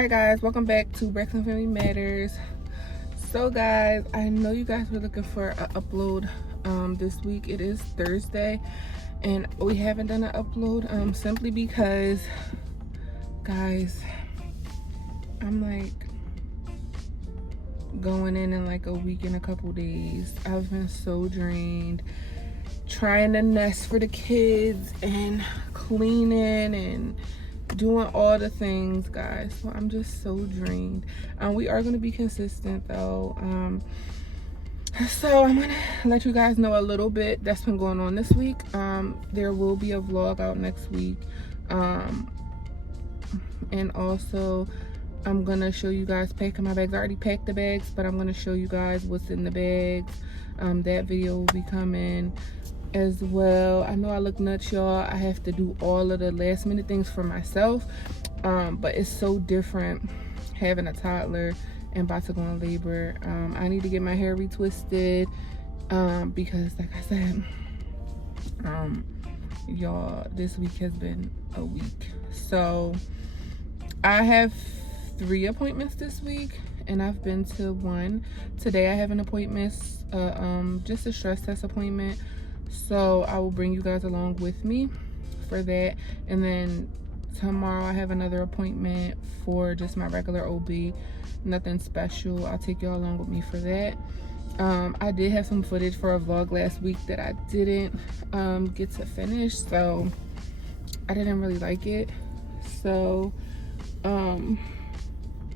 Alright guys, welcome back to Braxton Family Matters. So guys, I know you guys were looking for an upload this week. It is Thursday and we haven't done an upload simply because, guys, I'm like going in like a week and a couple days. I've been so drained trying to nest for the kids and cleaning and doing all the things, guys. So I'm just so drained. We are going to be consistent though. So I'm gonna let you guys know a little bit that's been going on this week. There will be a vlog out next week, and also I'm gonna show you guys packing my bags. I already packed the bags, but I'm gonna show you guys what's in the bags. That video will be coming as well. I know I look nuts, y'all. I have to do all of the last minute things for myself, but it's so different having a toddler and about to go in labor. I need to get my hair retwisted because, like I said, y'all, this week has been a week. So I have 3 appointments this week and I've been to 1. Today I have an appointment, just a stress test appointment. So I will bring you guys along with me for that. And then tomorrow I have another appointment for just my regular OB. Nothing special. I'll take y'all along with me for that. I did have some footage for a vlog last week that I didn't get to finish. So I didn't really like it. So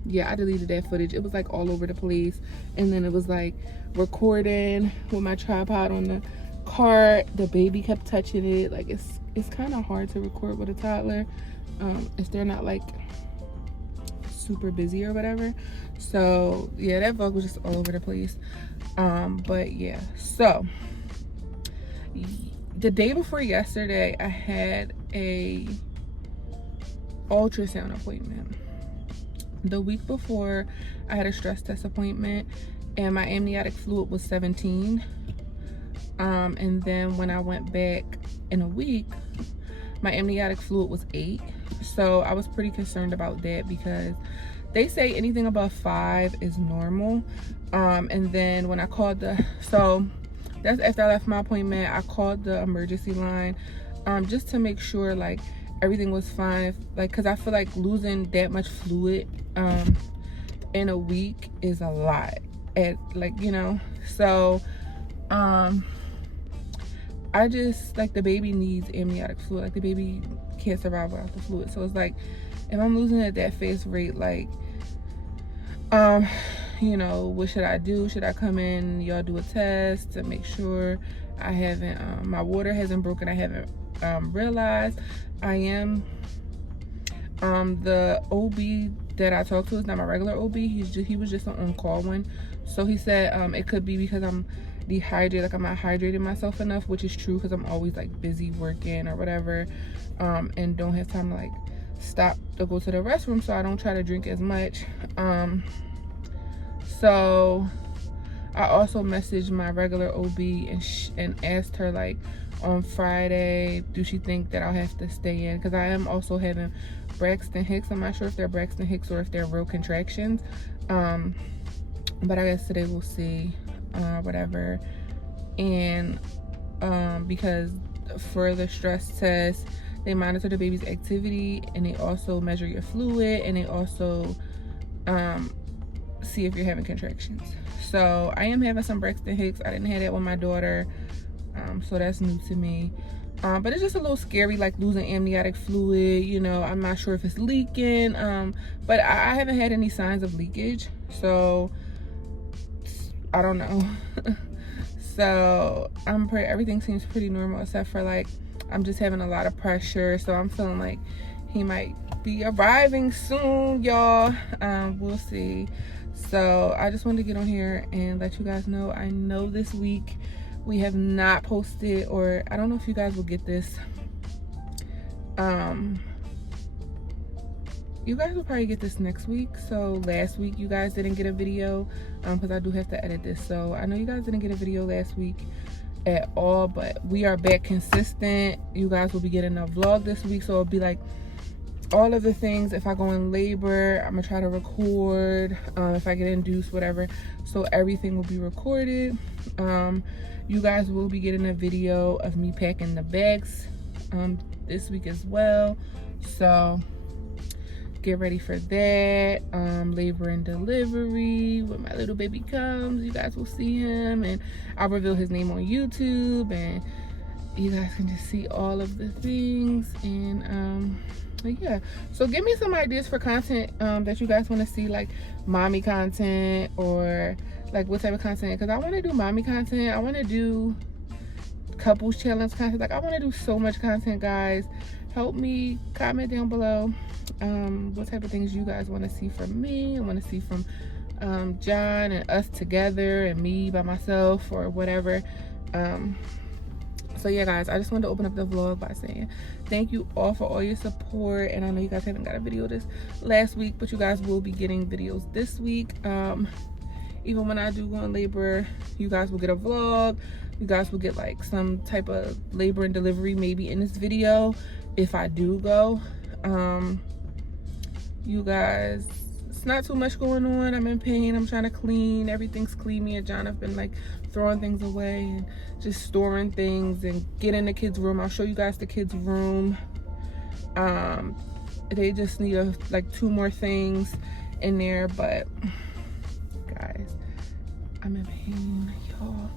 yeah, I deleted that footage. It was like all over the place. And then it was like recording with my tripod on the cart. The baby kept touching it. Like it's kind of hard to record with a toddler if they're not like super busy or whatever. So yeah, that vlog was just all over the place. But yeah, so the day before yesterday I had a ultrasound appointment. The week before I had a stress test appointment and my amniotic fluid was 17. And then when I went back in a week, my amniotic fluid was 8. So I was pretty concerned about that because they say anything above 5 is normal. And then when I called so that's after I left my appointment, I called the emergency line just to make sure like everything was fine. Like, cause I feel like losing that much fluid in a week is a lot. So I just, like, the baby needs amniotic fluid. Like, the baby can't survive without the fluid. So it's like, if I'm losing it at that fast rate, like, what should I do? Should I come in, y'all do a test to make sure I haven't, my water hasn't broken? I haven't realized. I am, the OB that I talked to is not my regular OB. He was just an on-call one. So he said it could be because I'm dehydrated, like I'm not hydrating myself enough, which is true because I'm always like busy working or whatever, and don't have time to like stop to go to the restroom, so I don't try to drink as much. So I also messaged my regular OB and asked her, like, on Friday, do she think that I'll have to stay in, because I am also having Braxton Hicks. I'm not sure if they're Braxton Hicks or if they're real contractions, but I guess today we'll see. Whatever. And because for the stress test, they monitor the baby's activity and they also measure your fluid and they also see if you're having contractions. So I am having some Braxton Hicks. I didn't have that with my daughter, so that's new to me. But it's just a little scary, like losing amniotic fluid. I'm not sure if it's leaking, but I haven't had any signs of leakage, so I don't know. So everything seems pretty normal except for, like, I'm just having a lot of pressure, so I'm feeling like he might be arriving soon, y'all. We'll see. So I just wanted to get on here and let you guys know. I know this week we have not posted, or I don't know if you guys will get this. You guys will probably get this next week. So last week you guys didn't get a video because I do have to edit this. So I know you guys didn't get a video last week at all, but we are back consistent. You guys will be getting a vlog this week, so it'll be like all of the things. If I go in labor, I'm gonna try to record. If I get induced, whatever. So everything will be recorded. You guys will be getting a video of me packing the bags this week as well. So get ready for that. Labor and delivery, when my little baby comes, you guys will see him, and I'll reveal his name on YouTube, and you guys can just see all of the things. And yeah, so give me some ideas for content that you guys want to see, like mommy content, or like what type of content, because I want to do mommy content, I want to do couples challenge content, like I want to do so much content, guys. Help me, comment down below what type of things you guys want to see from me. I want to see from John and us together, and me by myself, or whatever. So yeah, guys, I just wanted to open up the vlog by saying thank you all for all your support. And I know you guys haven't got a video this last week, but you guys will be getting videos this week. Even when I do go in labor, you guys will get a vlog. You guys will get like some type of labor and delivery maybe in this video if I do go. You guys, it's not too much going on. I'm in pain. I'm trying to clean. Everything's clean. Me and John have been like throwing things away and just storing things and get in the kids' room. I'll show you guys the kids' room. They just need like 2 more things in there, but guys, I'm in pain, y'all.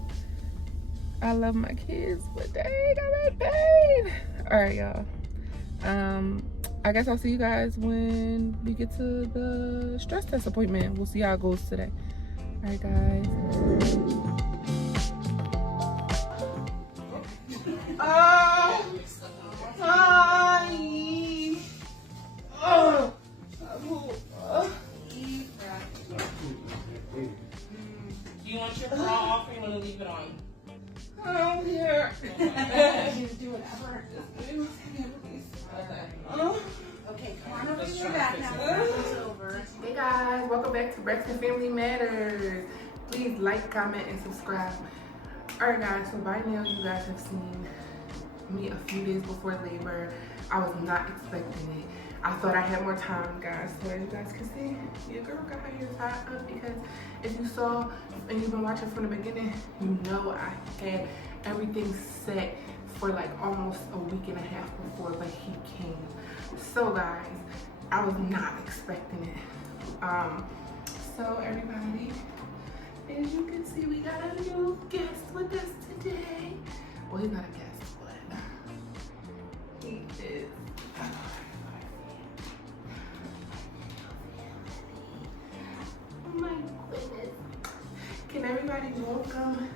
I love my kids, but dang, I'm in pain. All right, y'all. I guess I'll see you guys when we get to the stress test appointment. We'll see how it goes today. All right, guys. Hi. Do you want your bra off, or you want to leave it on? I'm here. Do whatever. Okay, come on over to your back now. It's over. Hey guys, welcome back to Braxton Family Matters. Please like, comment, and subscribe. Alright guys, so by now you guys have seen me a few days before labor. I was not expecting it. I thought I had more time, guys. So as you guys can see, your girl got her hair tied up, because if you saw and you've been watching from the beginning, you know I had everything set for like almost a week and a half before, but he came. So guys, I was not expecting it. So everybody, as you can see, we got a new guest with us today. Well, he's not a guest, but he is. Oh my goodness. Can everybody welcome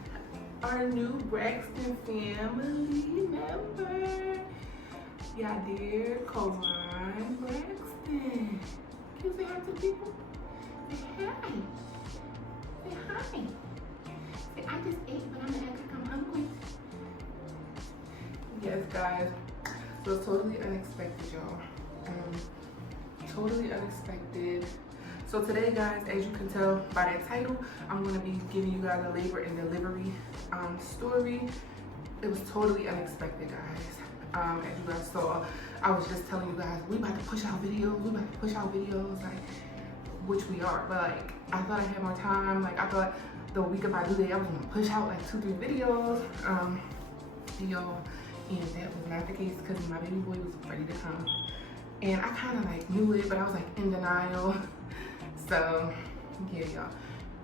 our new Braxton family member? Yadir Kawan Braxton. Can you say hi to people? Say hi. Say hi. Say, I just ate, but I'm gonna act like I'm hungry. Yes, guys. So it's totally unexpected, y'all. Totally unexpected. So today, guys, as you can tell by that title, I'm gonna be giving you guys a labor and delivery story. It was totally unexpected, guys. As you guys saw, I was just telling you guys, we about to push out videos, like, which we are, but like, I thought I had more time. Like, I thought the week of my due date, I was gonna push out like 2-3 videos, y'all, and that was not the case, because my baby boy was ready to come, and I kind of like knew it, but I was like in denial. So yeah, y'all.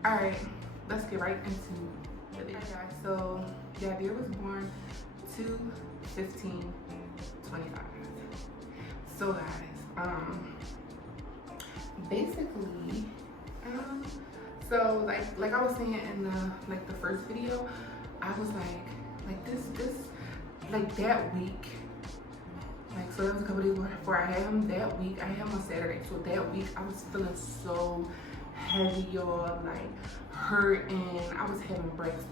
All right, let's get right into the video. All right, guys, so Yadir was born 2/15/25. So guys, basically, so like I was saying in the first video, I was like this like that week, like, so that was a couple days before I had him. That week I had him on Saturday, so that week I was feeling so heavy, y'all, like hurting. I was having Braxton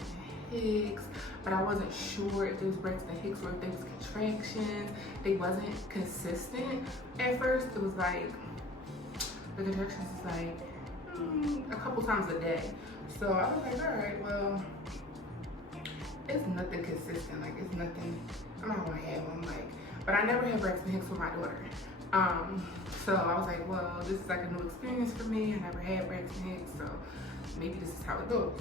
Hicks, but I wasn't sure if it was Braxton Hicks or if it was contractions. They wasn't consistent at first. It was like the contractions is like a couple times a day. So I was like, all right, well, it's nothing consistent. Like, it's nothing. I'm not gonna have them, like, but I never had Braxton Hicks with my daughter. So I was like, well, this is like a new experience for me. I never had Braxton Hicks, so maybe this is how it goes.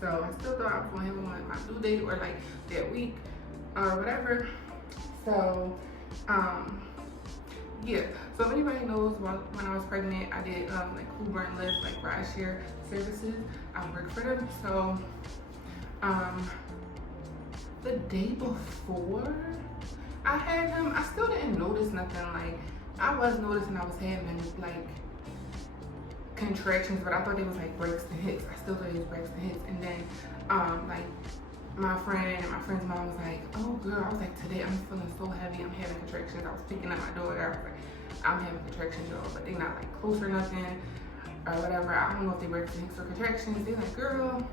So I still thought I was going to have him on my due date or like that week or whatever. So, yeah. So if anybody knows, when I was pregnant, I did like Uber and Lyft, like ride share services. I worked for them. So, the day before I had him, I still didn't notice nothing. Like, I was noticing I was having like contractions, but I thought it was like Braxton Hicks. I still thought it was Braxton Hicks. And then, like my friend and my friend's mom was like, "Oh girl," I was like, "Today I'm feeling so heavy. I'm having contractions." I was picking up my daughter. I was like, "I'm having contractions, y'all, but they not like close or nothing or whatever. I don't know if they Braxton Hicks or contractions." They like, "Girl,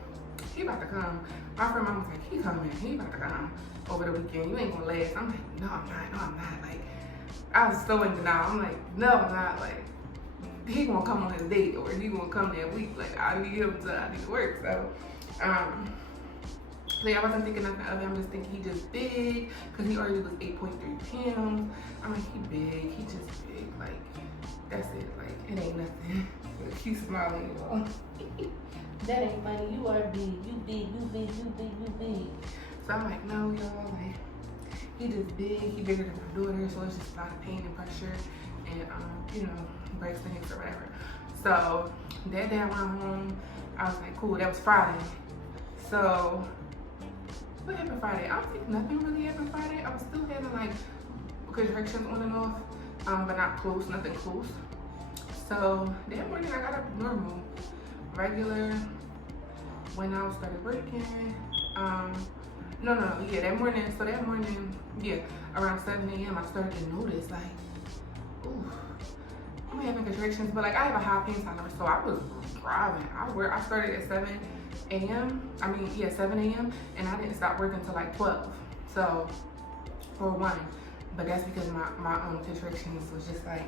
he about to come." My friend mom was like, "He coming. He about to come over the weekend. You ain't gonna last." I'm like, "No, I'm not. No, I'm not." Like, I was so in denial. I'm like, "No, I'm not." Like, he gonna come on his date or he gonna come that week. Like, I need to work. So, so yeah, I wasn't thinking nothing of it. I'm just thinking he just big, because he already was 8.3 pounds. I'm like, he big, he just big. Like, that's it. Like, it ain't nothing. He's smiling, y'all. That ain't funny. You are big. You big. You big. You big. You big. So I'm like, no, y'all. Like, he just big. He bigger than my daughter. So it's just a lot of pain and pressure, and you know, Braxton Hicks or whatever. So that day I went home. I was like, cool. That was Friday. So what happened Friday? I don't think nothing really happened Friday. I was still having like contractions on and off, but not close. Nothing close. So that morning I got up normal. Regular, went out, started working. Yeah, that morning, yeah, around 7 a.m. I started to notice like, ooh, I'm having contractions, but like I have a high pain tolerance, so I was driving. I started at 7 a.m. 7 a.m. and I didn't stop working until like 12. So for one, but that's because my own contractions was just like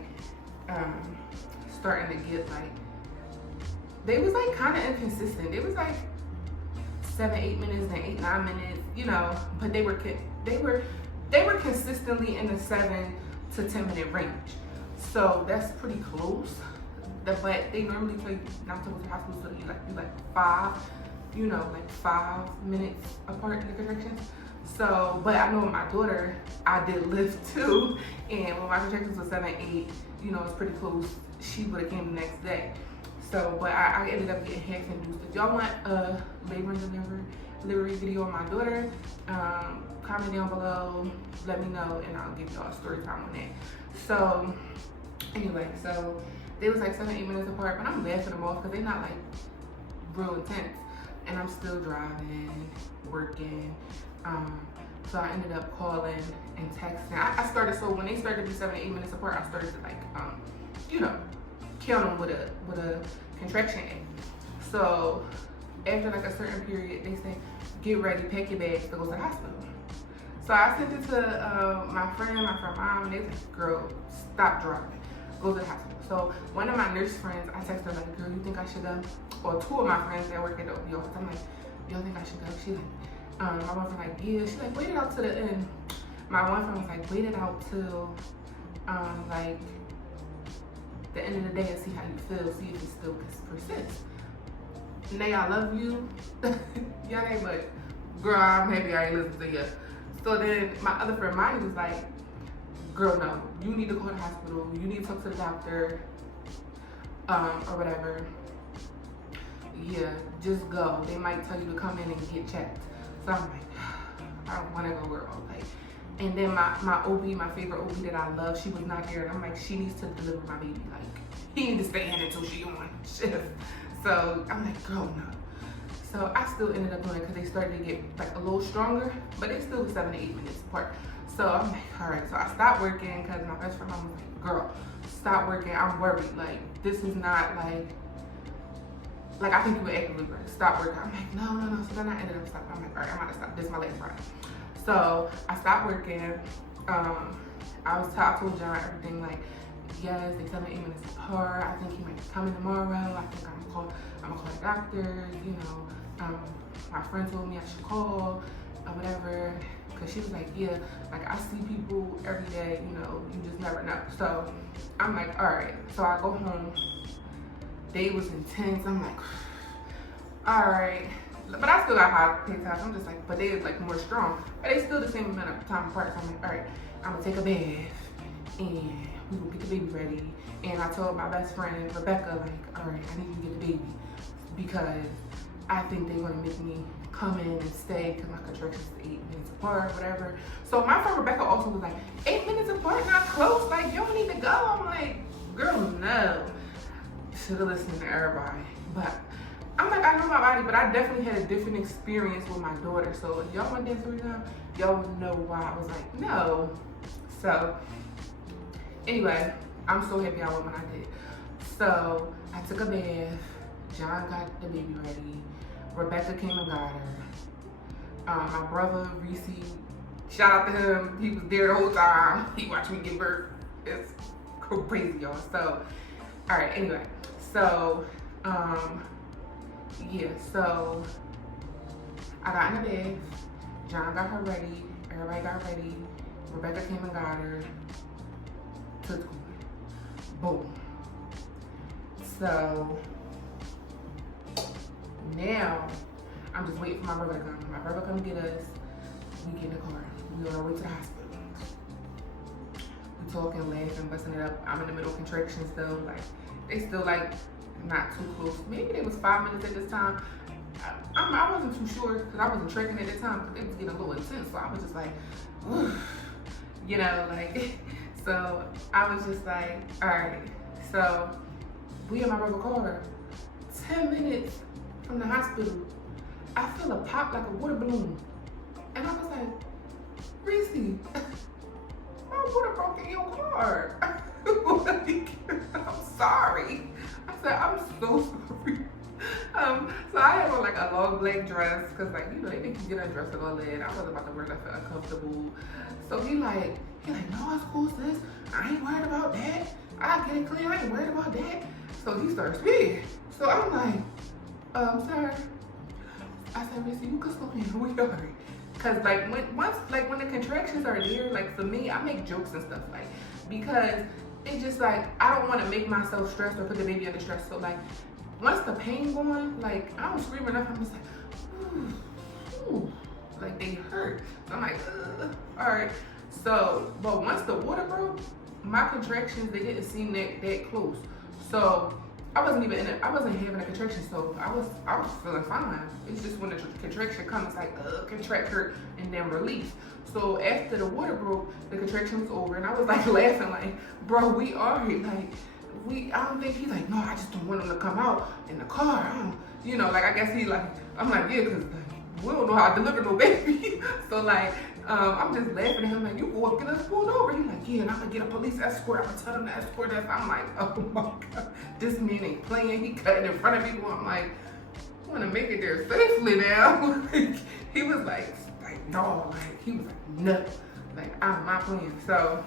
starting to get like, they was like kind of inconsistent. It was like 7-8 minutes, then 8-9 minutes, you know. But they were consistently in the 7 to 10 minute range. So that's pretty close. But they normally tell you not to go to the hospital, so you like 5 minutes apart in the contractions. So, but I know with my daughter, I did Lyft too, and when my contractions was 7-8, you know, it's pretty close. She would have came the next day. So, but I ended up getting half induced. If y'all want a labor and delivery video on my daughter, comment down below, let me know, and I'll give y'all a story time on that. So, anyway, so they was like 7-8 minutes apart, but I'm laughing them off because they're not like real intense. And I'm still driving, working. So I ended up calling and texting. I started, so when they started to be 7-8 minutes apart, I started to like, you know, count them with a contraction. So after like a certain period, they say, get ready, pack your bags to go to the hospital. So I sent it to my friend mom, and they was like, girl, stop driving, go to the hospital. So one of my nurse friends, I texted her like, girl, you think I should go? Or two of my friends that work at the office, I'm like, y'all think I should go? She like, my one friend like, yeah. She like, wait it out to the end. My one friend was like, wait it out till like the end of the day and see how you feel, see if it still persists. Nay, I love you. Y'all ain't, but girl, I'm happy I ain't listen to you. So then my other friend, Monty, was like, girl, no, you need to go to the hospital. You need to talk to the doctor, or whatever. Yeah, just go. They might tell you to come in and get checked. So I'm like, I don't want to go, girl. Like, and then my OB, my favorite OB that I love, she was not there. And I'm like, she needs to deliver my baby. Like, he needs to stay in until she on shift. So I'm like, girl, no. So I still ended up doing it because they started to get like a little stronger, but they still was 7-8 minutes apart. So I'm like, all right. So I stopped working because my best friend mom was like, girl, stop working. I'm worried. Like, this is not like I think you were actively working. Stop working. I'm like, no. So then I ended up stopping. I'm like, all right, I'm gonna stop. This is my last Friday. So I stopped working. I told John everything, like, yes, they 7-8 minutes apart. I think he might be coming tomorrow. I think I'm gonna call the doctor. You know, my friend told me I should call or whatever, because she was like, yeah, like I see people every day, you know, you just never know. So I'm like, all right. So I go home. Day was intense. I'm like, all right. But I still got high pace times. I'm just like, but they was like more strong. But they still the same amount of time apart. So I'm like, all right, I'm gonna take a bath and we gonna get the baby ready. And I told my best friend, Rebecca, like, all right, I need you to get the baby because I think they're gonna make me come in and stay because my contractions is 8 minutes apart, whatever. So my friend Rebecca also was like, 8 minutes apart, not close, like you don't need to go. I'm like, girl, no. Should have listened to everybody. But I'm like, I know my body, but I definitely had a different experience with my daughter. So if y'all went there through now, y'all would know why I was like, no. So anyway, I'm so happy I went when I did. So I took a bath. John got the baby ready. Rebecca came and got her. My brother, Reese, shout out to him. He was there the whole time. He watched me give birth. It's crazy, y'all. So, all right, anyway. So, yeah, so I got in the bath. John got her ready. Everybody got ready. Rebecca came and got her. Took boom. So now I'm just waiting for my brother to come. My brother come get us. We get in the car. We on our way to the hospital. We talking, laughing, busting it up. I'm in the middle of contractions still. Like they still like not too close. Maybe they was 5 minutes at this time. I wasn't too sure because I wasn't tracking at the time because it was getting a little intense. So I was just like, you know, like. So I was just like, all right. So we in my brother's car. 10 minutes from the hospital, I feel a pop like a water balloon. And I was like, Reese, my water broke in your car. I'm sorry. I said, I'm so sorry. So I had on like a long black dress because like, you know, they make you get undressed and all that. I wasn't about to wear that, I felt uncomfortable. So he like, no, it's cool, sis. I ain't worried about that. I get it clear, I ain't worried about that. So he starts speaking. So I'm like, sir. I said, Missy, you can slow down, we are. Cause like when the contractions are there, like for me, I make jokes and stuff like, because it's just like, I don't want to make myself stressed or put the baby under stress. So like, once the pain going, like I don't scream enough, I'm just like, ooh, like they hurt. So I'm like, all right. So, but once the water broke, my contractions, they didn't seem that close. So I wasn't even I wasn't having a contraction, so I was feeling fine. It's just when the contraction comes, it's like contract, hurt, and then release. So after the water broke, the contraction was over, and I was like laughing, like, bro, we are here, like, I don't think he's like, no, I just don't want him to come out in the car. I don't, you know, like I guess he like, I'm like, yeah, cause like, we don't know how to deliver no baby. So like, I'm just laughing at him like, you go up, get us pulled over. He's like, yeah, and I'm gonna get a police escort. I'm gonna tell them to escort us. I'm like, oh my God, this man ain't playing. He cutting in front of people. I'm like, I wanna make it there safely now. Like, he was like, no, like, he was like, no, like, I'm not playing. So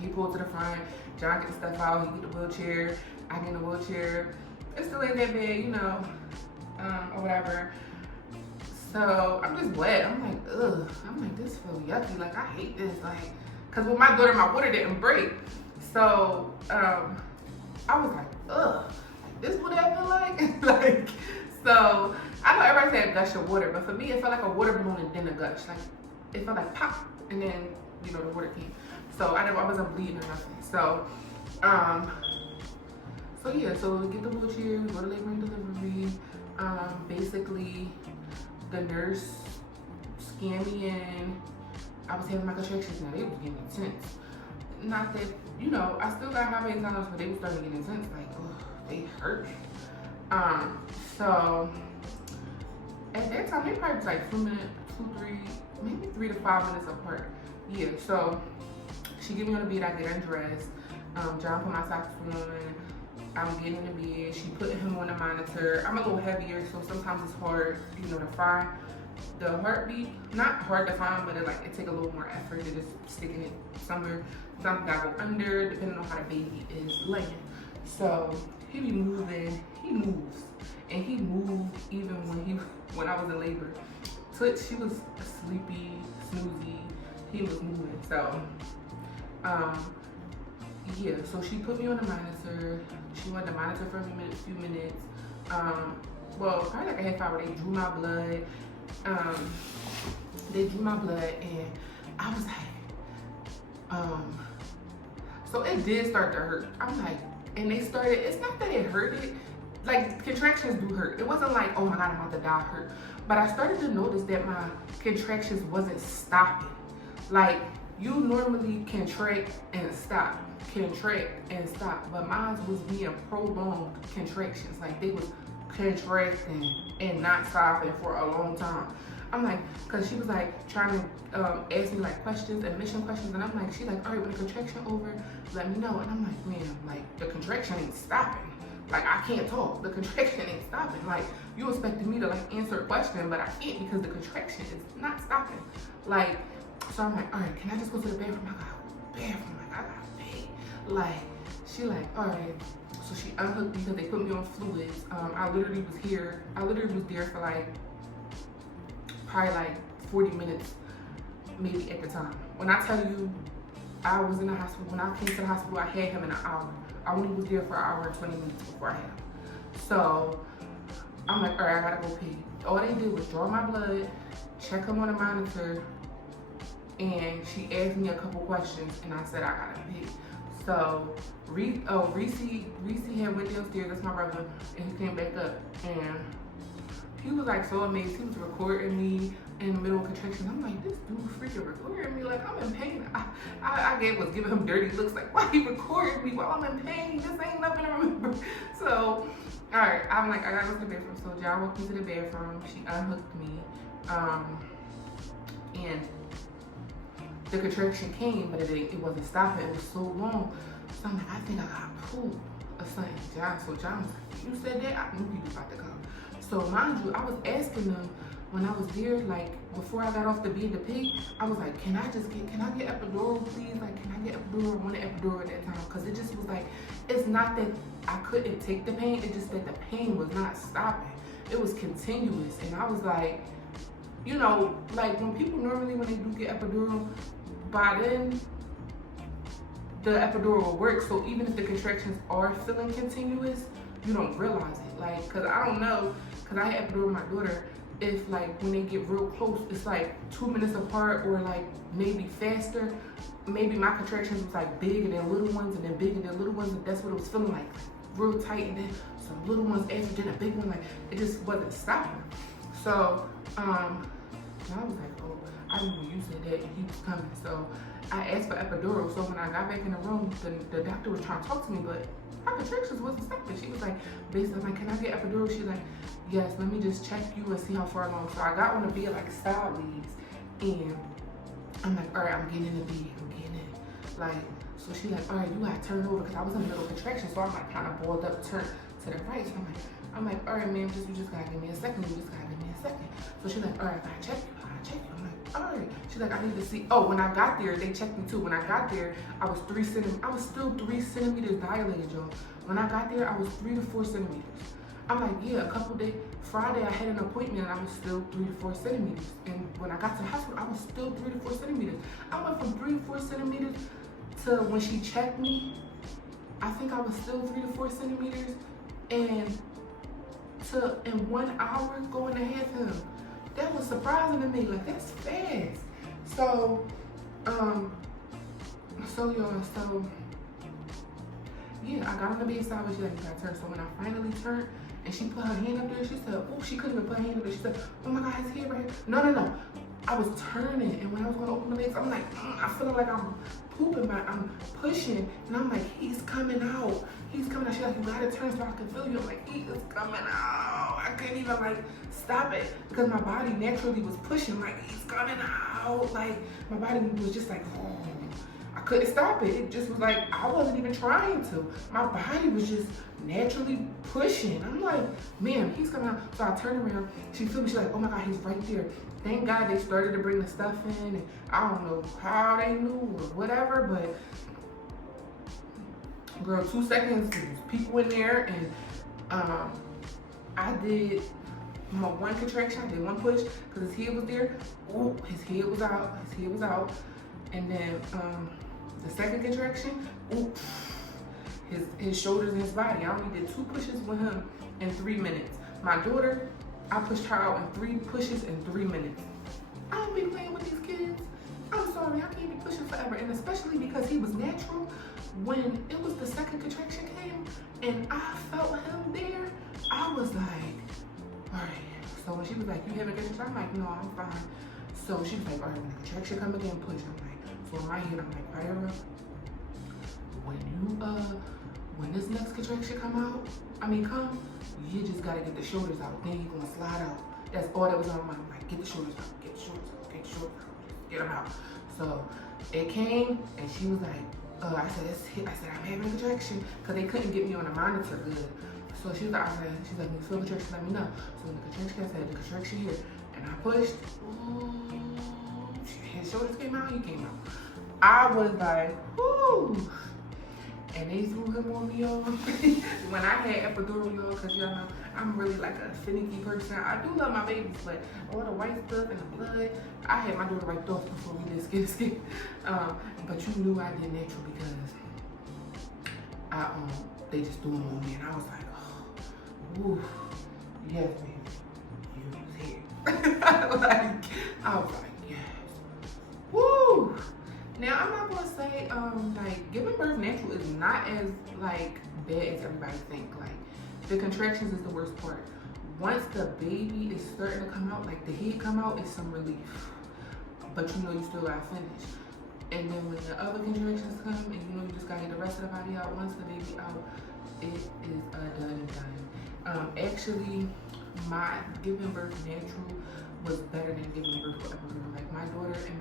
he pulled to the front. John get the stuff out. He get the wheelchair. I get in the wheelchair. It still ain't that bad, you know, or whatever. So I'm just wet. I'm like, ugh. I'm like, this feels yucky. Like, I hate this. Like, cause with my daughter, my water didn't break. So I was like, ugh. Like, this what that feel like? Like, so I know everybody said gush of water, but for me, it felt like a water balloon and then a gush. Like, it felt like pop, and then you know the water came. So I wasn't bleeding or nothing. So so yeah. So we get the wheelchair. We go to labor and delivery. Basically, the nurse scanned me in. I was having my contractions now. They was getting intense. Not that, you know, I still got high pain times, but they was starting to get intense. Like, ugh, they hurt me. So at that time, they probably was like 2 minutes, 2, 3, maybe 3 to 5 minutes apart. Yeah, so she get me on the bed, I get undressed. John put my socks on. I'm getting in the bed. She put him on the monitor. I'm a little heavier, so sometimes it's hard, you know, to find the heartbeat. Not hard to find, but it take a little more effort to just sticking it somewhere. Sometimes I go under, depending on how the baby is laying. So he be moving. He moves, and he moved even when I was in labor. Toots, she was sleepy, snoozy. He was moving. So, yeah, so she put me on the monitor. She wanted to monitor for a few minutes. Well, probably like a half hour. They drew my blood. And I was like, so it did start to hurt. I'm like, and they started, it's not that it hurted. Like, contractions do hurt. It wasn't like, oh my God, I'm about to die hurt. But I started to notice that my contractions wasn't stopping. Like, you normally contract and stop, but mine was being prolonged contractions. Like, they was contracting and not stopping for a long time. I'm like, cause she was like trying to ask me like questions, admission questions, and I'm like, she's like, all right, when the contraction over, let me know. And I'm like, man, like the contraction ain't stopping. Like I can't talk, the contraction ain't stopping. Like you expected me to like answer a question, but I can't because the contraction is not stopping. Like, so I'm like, all right, can I just go to the bathroom? I got bathroom, like I got paid. Like, she like, all right. So she unhooked me because they put me on fluids. I literally was there for like, probably like 40 minutes, maybe at the time. When I tell you, I was in the hospital. When I came to the hospital, I had him in an hour. I only was there for an hour and 20 minutes before I had him. So I'm like, all right, I gotta go pee. All they did was draw my blood, check him on the monitor, and she asked me a couple questions, and I said I gotta pee. So Reese had went downstairs. That's my brother, and he came back up, and he was like so amazed. He was recording me in the middle of contractions. I'm like, this dude freaking recording me. Like, I'm in pain. I was giving him dirty looks like, why he recording me while I'm in pain? This ain't nothing to remember. So, all right, I'm like, I gotta go to the bathroom. So John walked me to the bathroom. She unhooked me. And the contraction came, but it wasn't stopping. It was so long. So I'm like, I think I got pulled or something. So John was like, you said that? I knew he was about to come. So mind you, I was asking them when I was there, like before I got off the bed to pee, I was like, can I get epidural please? Like, can I get epidural? I wanted epidural at that time. Cause it just was like, it's not that I couldn't take the pain, it's just that the pain was not stopping. It was continuous. And I was like, you know, like when people normally, when they do get epidural, by then, the epidural will work. So even if the contractions are feeling continuous, you don't realize it. Like, cause I don't know, cause I had epidural with my daughter, if like when they get real close, it's like 2 minutes apart or like maybe faster. Maybe my contractions was like big and then little ones and then big and then little ones, and that's what it was feeling like real tight, and then some little ones after, then a big one, like it just wasn't stopping. So I was like, oh, I remember you said that he was coming. So I asked for epidural. So when I got back in the room, the doctor was trying to talk to me, but my contractions wasn't stopping. She was like, basically, I'm like, can I get epidural? She's like, yes, let me just check you and see how far along. So I got on the bed like sideways, and I'm like, all right, I'm getting in the bed, I'm getting in. Like, so she's like, all right, you gotta turn over, because I was in the middle of contraction, so I'm like kind of boiled up, turn to the right. So I'm like, all right, ma'am, you just gotta give me a second. You just gotta give me a second. So she's like, all right, I gotta check you. I'm like, all right. She's like, I need to see. Oh, when I got there, they checked me too. When I got there, I was still 3 centimeters dilated, y'all. When I got there, I was 3 to 4 centimeters. I'm like, yeah, a couple days. Friday, I had an appointment and I was still 3 to 4 centimeters. And when I got to the hospital, I was still 3 to 4 centimeters. I went from 3 to 4 centimeters to when she checked me, I think I was still 3 to 4 centimeters. And to in 1 hour going to have him. That was surprising to me. Like, that's fast. So, yeah, I got on the bedside, but she like, you gotta turn. So when I finally turned and she put her hand up there, she said, oh, she couldn't even put her hand up there. She said, oh my God, his head right here. No. I was turning, and when I was gonna open the legs, I'm like, I feel like I'm pooping, I'm pushing, and I'm like, he's coming out. She's like, you gotta turn so I can feel you. I'm like, he is coming out. I couldn't even like stop it because my body naturally was pushing, like, he's coming out. Like, my body was just like, oh. I couldn't stop it. It just was like, I wasn't even trying to. My body was just naturally pushing. I'm like, man, he's coming out. So I turned around. She felt me. She's like, oh my God, he's right there. Thank God they started to bring the stuff in. And I don't know how they knew or whatever, but girl, 2 seconds, there was people in there, and I did my one contraction, I did one push because his head was there. Oh, his head was out. His head was out. And then the second contraction, oh, his shoulders and his body. I only did 2 pushes with him in 3 minutes. My daughter, I pushed her out in 3 pushes in 3 minutes. I don't be playing with these kids. I'm sorry, I can't be pushing forever. And especially because he was natural. When it was the second contraction came and I felt him there, I was like, all right. So when she was like, you having a contraction? I'm like, no, I'm fine. So she was like, all right, when the contraction come again, push. I'm like, so in my head, I'm like, whatever. When this next contraction come, you just gotta get the shoulders out. Then you're gonna slide out. That's all that was on my mind. Like, get the shoulders out, get the shoulders out, get the shoulders out, get them out. So it came, and she was like, I said, I'm having a contraction, because they couldn't get me on the monitor good. So she was like, she's like, when you feel the contraction, let me know. So when the contraction, I said, the contraction here. And I pushed, his shoulders came out, he came out. I was like, whoo. And they threw him on me, y'all. When I had epidural, y'all, because y'all know I'm really like a finicky person. I do love my babies, but all the white stuff and the blood, I had my daughter wiped off before we did skin. But you knew I did natural because they just threw him on me, and I was like, oh, woo, yes, baby, you was here. I was like, yes, woo. Now, I'm not gonna say, like, giving birth natural is not as, like, bad as everybody think. Like, the contractions is the worst part. Once the baby is starting to come out, like, the head come out, it's some relief. But you know you still gotta finish. And then when the other contractions come, and you know you just gotta get the rest of the body out, once the baby out, it is done. Actually, my giving birth natural was better than giving birth with epidural. Like, my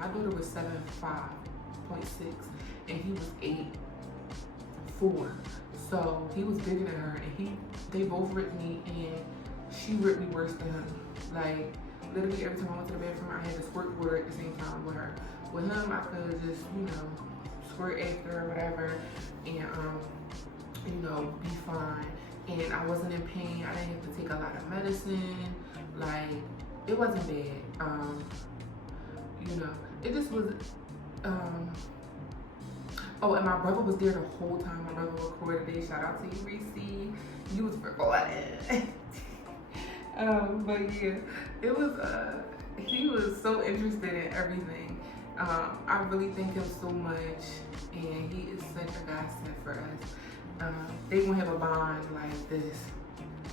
daughter was 7'5.6", and he was 8'4". So he was bigger than her, and they both ripped me, and she ripped me worse than him. Like, literally every time I went to the bathroom, I had to squirt water at the same time with her. With him, I could just, squirt after or whatever, and be fine. And I wasn't in pain. I didn't have to take a lot of medicine. Like, it wasn't bad. It just was. Oh, and my brother was there the whole time. My brother recorded it. Shout out to you, Reese. You was recording. But yeah, it was. He was so interested in everything. I really thank him so much, and he is such a godsend for us. They gonna have a bond like this,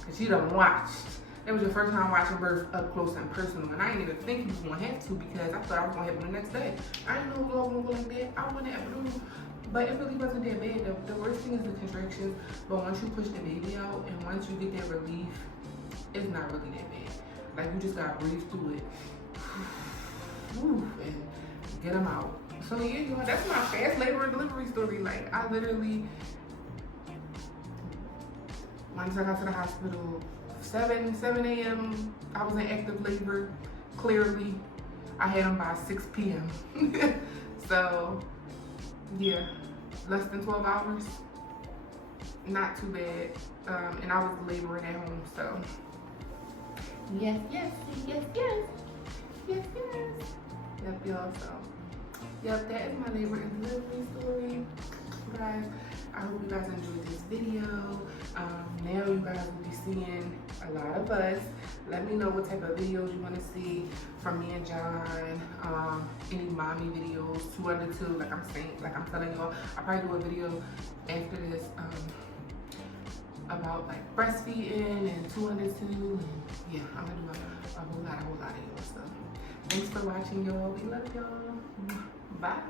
cause you done watched. It was your first time watching birth up close and personal, and I didn't even think you was gonna have to because I thought I was gonna have it the next day. I didn't know it was all gonna go like that. I wanted epidural, but it really wasn't that bad. The worst thing is the contractions, but once you push the baby out and once you get that relief, it's not really that bad. Like, you just gotta breathe through it, and get them out. So yeah, that's my fast labor and delivery story. Like, I literally, once I got to the hospital, 7 a.m. I was in active labor. Clearly, I had them by 6 p.m. So yeah, less than 12 hours. Not too bad. And I was laboring at home, so yes. Yep, y'all. So yep, that is my labor and delivery story, guys. I hope you guys enjoyed this video. Now you guys will be seeing a lot of us. Let me know what type of videos you want to see from me and John. Any mommy videos, 2 under 2, like I'm telling y'all. I'll probably do a video after this about like breastfeeding and 2 under 2. And yeah, I'm gonna do a whole lot of y'all. So thanks for watching, y'all. We love y'all. Bye.